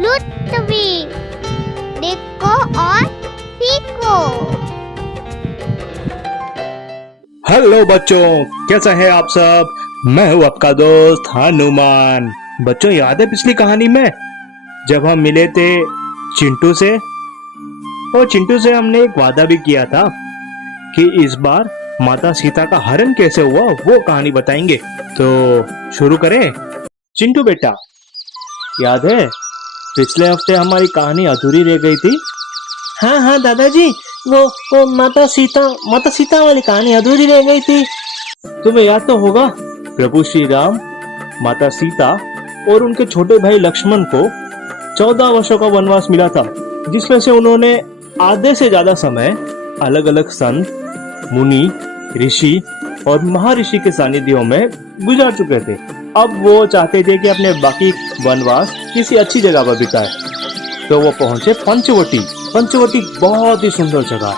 लुत्फी। देखो और सीखो। हेलो बच्चों, कैसे हैं आप सब। मैं हूँ आपका दोस्त हनुमान। बच्चों, याद है पिछली कहानी में जब हम मिले थे चिंटू से, और चिंटू से हमने एक वादा भी किया था कि इस बार माता सीता का हरण कैसे हुआ वो कहानी बताएंगे। तो शुरू करें। चिंटू बेटा, याद है पिछले हफ्ते हमारी कहानी अधूरी रह गई थी। हाँ हाँ दादाजी, वो माता सीता वाली कहानी अधूरी रह गई थी। तुम्हें याद तो होगा, प्रभु श्री राम, माता सीता और उनके छोटे भाई लक्ष्मण को 14 वर्षों का वनवास मिला था, जिसमें से उन्होंने आधे से ज्यादा समय अलग अलग संत, मुनि, ऋषि और महर्षि के सानिध्यों में गुजार चुके थे। अब वो चाहते थे कि अपने बाकी वनवास किसी अच्छी जगह पर बिताए, तो वो पहुंचे पंचवटी। पंचवटी बहुत ही सुंदर जगह है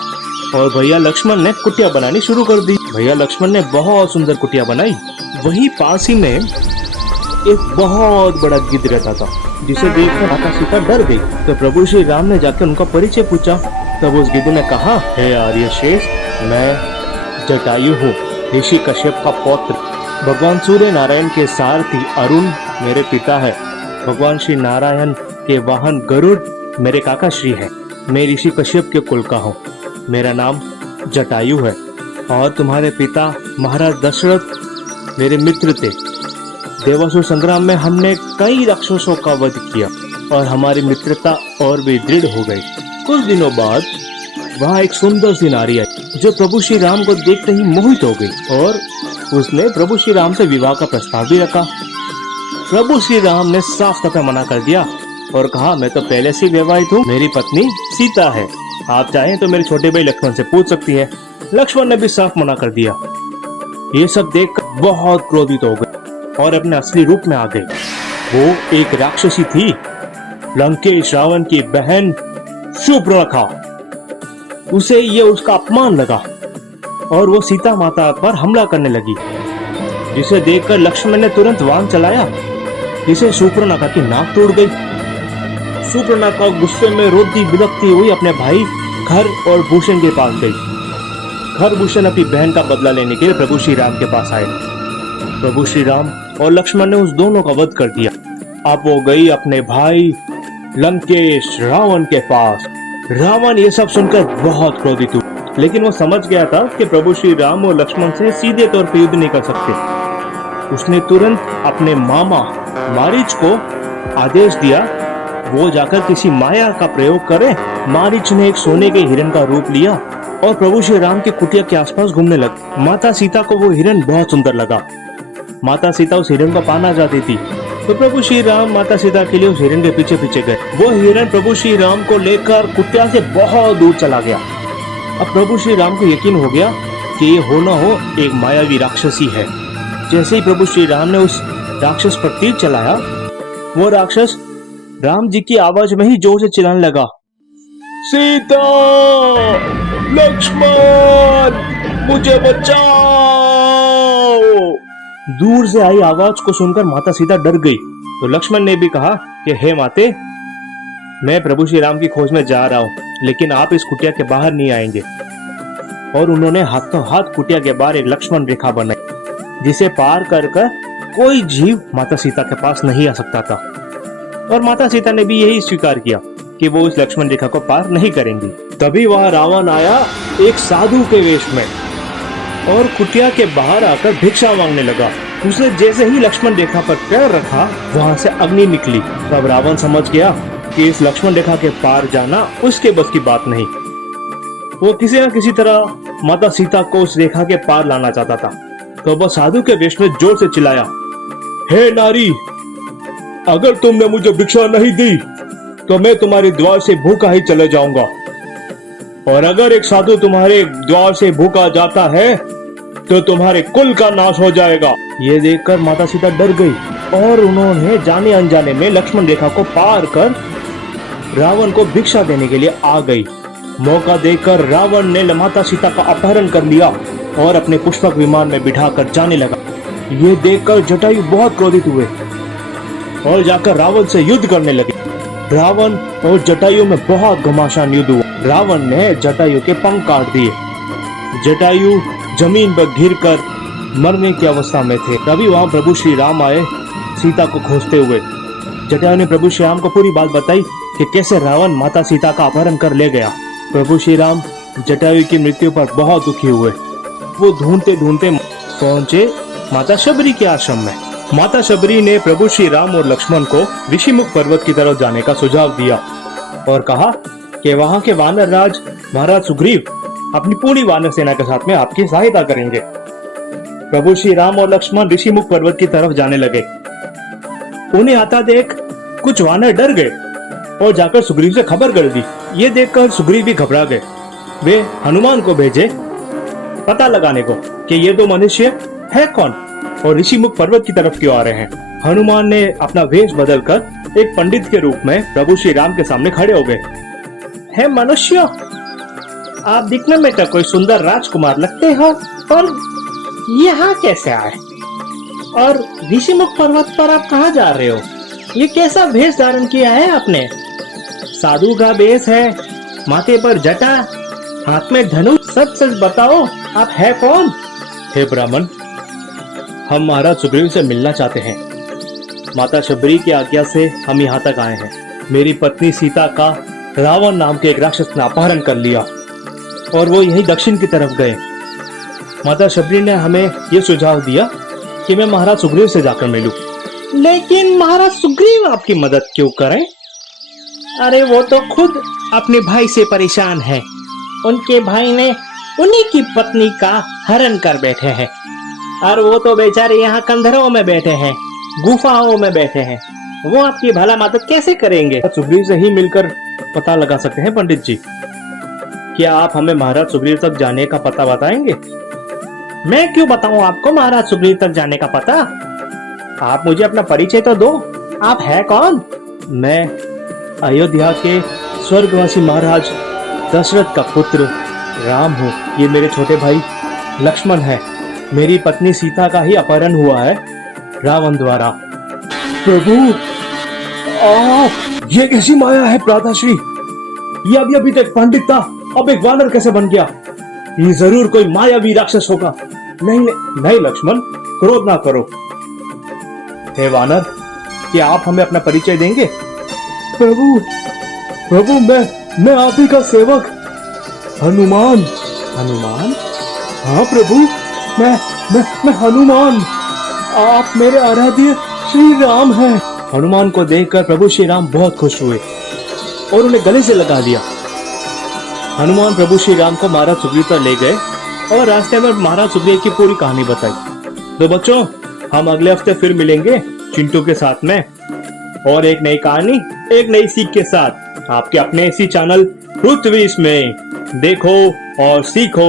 और भैया लक्ष्मण ने कुटिया बनानी शुरू कर दी। भैया लक्ष्मण ने बहुत सुंदर कुटिया बनाई। वहीं पास ही में एक बहुत बड़ा गिद्ध रहता था, जिसे देखकर माता सीता डर गई। तो प्रभु श्री राम ने जाकर उनका परिचय पूछा। तब उस गिद्ध ने कहा, हे आर्यश्रेष्ठ, मैं जटायु हूँ, ऋषि कश्यप का पौत्र। भगवान सूर्य नारायण के सारथी अरुण मेरे पिता है। भगवान श्री नारायण के वाहन गरुड़ मेरे काका श्री है। मैं ऋषि कश्यप के कुल का हूँ। मेरा नाम जटायु है और तुम्हारे पिता महाराज दशरथ मेरे मित्र थे। देवासुर संग्राम में हमने कई राक्षसों का वध किया और हमारी मित्रता और भी दृढ़ हो गई। कुछ दिनों बाद वहाँ एक सुंदर सी नारी आई जो प्रभु श्री राम को देखते ही मोहित हो गई और उसने प्रभु श्री राम से विवाह का प्रस्ताव भी रखा। प्रभु श्री राम ने साफ तौर मना कर दिया और कहा, मैं तो पहले से विवाहित हूँ, मेरी पत्नी सीता है। आप चाहें तो मेरे छोटे भाई लक्ष्मण से पूछ सकती है। लक्ष्मण ने भी साफ मना कर दिया। ये सब देखकर बहुत क्रोधित हो गए और अपने असली रूप में आ गए। वो एक राक्षसी थी, लंकेश रावण की बहन शूर्पणखा। उसे ये उसका अपमान लगा और वो सीता माता पर हमला करने लगी, जिसे देखकर लक्ष्मण ने तुरंत वाण चलाया, जिसे शूर्पणखा की नाक टूट गई। शूर्पणखा गुस्से में रोती बिलखती हुई अपने भाई खर और भूषण के पास गई। खर भूषण अपनी बहन का बदला लेने के लिए प्रभु श्री राम के पास आए। प्रभु श्री राम और लक्ष्मण ने उस दोनों का वध कर दिया। अब वो गई अपने भाई लंकेश रावण के पास। रावण ये सब सुनकर बहुत क्रोधित हुआ, लेकिन वो समझ गया था कि प्रभु श्री राम और लक्ष्मण से सीधे तौर पर युद्ध नहीं कर सकते। उसने तुरंत अपने मामा मारीच को आदेश दिया वो जाकर किसी माया का प्रयोग करे। मारीच ने एक सोने के हिरण का रूप लिया और प्रभु श्री राम की कुटिया के आसपास घूमने लगा। माता सीता को वो हिरण बहुत सुंदर लगा। माता सीता उस हिरण को पाना चाहती थी, तो प्रभु श्री राम माता सीता के लिए उस हिरण के पीछे पीछे गए। वो हिरण प्रभु श्री राम को लेकर कुटिया से बहुत दूर चला गया। अब प्रभु श्री राम को यकीन हो गया कि ये हो न हो एक मायावी राक्षसी है। जैसे ही प्रभु श्री राम ने उस राक्षस पर तीर चलाया, वो राक्षस राम जी की आवाज में ही जोर से चिल्लाने लगा, सीता, लक्ष्मण, मुझे बचाओ। दूर से आई आवाज को सुनकर माता सीता डर गई। तो लक्ष्मण ने भी कहा कि हे माते, मैं प्रभु श्री राम की खोज में जा रहा हूँ, लेकिन आप इस कुटिया के बाहर नहीं आएंगे। और उन्होंने हाथों हाथ कुटिया के बाहर एक लक्ष्मण रेखा बनाई, जिसे पार कर कोई जीव माता सीता के पास नहीं आ सकता था। और माता सीता ने भी यही स्वीकार किया कि वो उस लक्ष्मण रेखा को पार नहीं करेंगी। तभी वहां रावण आया एक साधु के वेश में और कुटिया के बाहर आकर भिक्षा मांगने लगा। उसने जैसे ही लक्ष्मण रेखा पर पैर रखा, वहां से अग्नि निकली। तब रावण समझ गया कि इस लक्ष्मण रेखा के पार जाना उसके बस की बात नहीं। वो किसी न किसी तरह माता सीता को उस रेखा के पार लाना चाहता था। तो वह साधु के वेश में जोर से चिल्लाया, हे नारी, अगर तुमने मुझे भिक्षा नहीं दी तो मैं तुम्हारे द्वार से भूखा ही चले जाऊंगा, और अगर एक साधु तुम्हारे द्वार से भूखा जाता है तो तुम्हारे कुल का नाश हो जाएगा। ये देखकर माता सीता डर गई और उन्होंने जाने अनजाने में लक्ष्मण रेखा को पार कर रावण को भिक्षा देने के लिए आ गई। मौका देखकर रावण ने माता सीता का अपहरण कर लिया और अपने पुष्पक विमान में बिठाकर जाने लगा। ये देखकर जटायु बहुत क्रोधित हुए और जाकर रावण से युद्ध करने लगे। रावण और जटायु में बहुत घमासान युद्ध हुआ। रावण ने जटायु के पंख काट दिए। जटायु जमीन पर गिरकर मरने की अवस्था में थे। तभी वहां प्रभु श्री राम आए सीता को खोजते हुए। जटायु ने प्रभु श्री राम को पूरी बात बताई कि कैसे रावण माता सीता का अपहरण कर ले गया। प्रभु श्री राम जटायु की मृत्यु पर बहुत दुखी हुए। वो ढूंढते ढूंढते पहुंचे माता शबरी के आश्रम में। माता शबरी ने प्रभु श्री राम और लक्ष्मण को ऋषिमुख पर्वत की तरफ जाने का सुझाव दिया और कहा कि वहां के वानर राज महाराज सुग्रीव अपनी पूरी वानर सेना के साथ में आपकी सहायता करेंगे। प्रभु श्री राम और लक्ष्मण ऋषिमुख पर्वत की तरफ जाने लगे। उन्हें आता देख कुछ वानर डर गए और जाकर सुग्रीव से खबर कर दी। ये देखकर सुग्रीव भी घबरा गए। वे हनुमान को भेजे पता लगाने को कि ये दो मनुष्य है कौन और ऋषिमुख पर्वत की तरफ क्यों आ रहे हैं। हनुमान ने अपना वेश बदलकर एक पंडित के रूप में प्रभु श्री राम के सामने खड़े हो गए। हे मनुष्य, आप दिखने में तो कोई सुंदर राजकुमार लगते हो, पर यहाँ कैसे आए? और ऋषिमुख पर्वत पर आप कहाँ जा रहे हो? ये कैसा भेष धारण किया है आपने? साधु का भेष है, माथे पर जटा, हाथ में धनुष। सच सच बताओ, आप है कौन? हे ब्राह्मण, हम महाराज सुग्रीव से मिलना चाहते हैं। माता शबरी की आज्ञा से हम यहाँ तक आए हैं। मेरी पत्नी सीता का रावण नाम के एक राक्षस ने अपहरण कर लिया और वो यही दक्षिण की तरफ गए। माता शबरी ने हमें ये सुझाव दिया कि मैं महाराज सुग्रीव से जाकर मिलूं। लेकिन महाराज सुग्रीव आपकी मदद क्यों करें? अरे वो तो खुद अपने भाई से परेशान है। उनके भाई ने उन्हीं की पत्नी का हरण कर बैठे हैं और वो तो बेचारे यहाँ कंधरों में बैठे हैं, गुफाओं में बैठे हैं। वो आपकी भला मदद कैसे करेंगे? सुग्रीव से ही मिलकर पता लगा सकते हैं पंडित जी। क्या आप हमें महाराज सुग्रीव तक जाने का पता बताएंगे? मैं क्यों बताऊं आपको महाराज सुग्रीव तक जाने का पता? आप मुझे अपना परिचय तो दो। आप है कौन? मैं अयोध्या के स्वर्गवासी महाराज दशरथ का पुत्र राम हूँ। ये मेरे छोटे भाई लक्ष्मण है। मेरी पत्नी सीता का ही अपहरण हुआ है रावण द्वारा। प्रभु, ये कैसी माया है प्रातःश्री? ये अभी तक पंडित था, अब एक वानर कैसे बन गया? ये जरूर कोई मायावी राक्षस होगा। नहीं नहीं नहीं लक्ष्मण, क्रोध ना करो। हे वानर, क्या आप हमें अपना परिचय देंगे? प्रभु, प्रभु मैं आप ही का सेवक हनुमान। हनुमान? हाँ प्रभु, मैं हनुमान। आप मेरे आराध्य श्री राम हैं। हनुमान को देखकर प्रभु श्री राम बहुत खुश हुए और उन्हें गले से लगा लिया। हनुमान प्रभु श्री राम को महाराज सुग्रीव पर ले गए और रास्ते में महाराज सुग्रीव की पूरी कहानी बताई। तो बच्चों, हम अगले हफ्ते फिर मिलेंगे चिंटू के साथ में और एक नई कहानी, एक नई सीख के साथ आपके अपने इसी चैनल पृथ्वीश में। देखो और सीखो।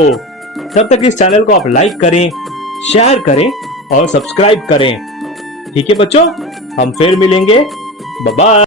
तब तक इस चैनल को आप लाइक करें, शेयर करें और सब्सक्राइब करें। ठीक है बच्चों, हम फिर मिलेंगे। Bye bye.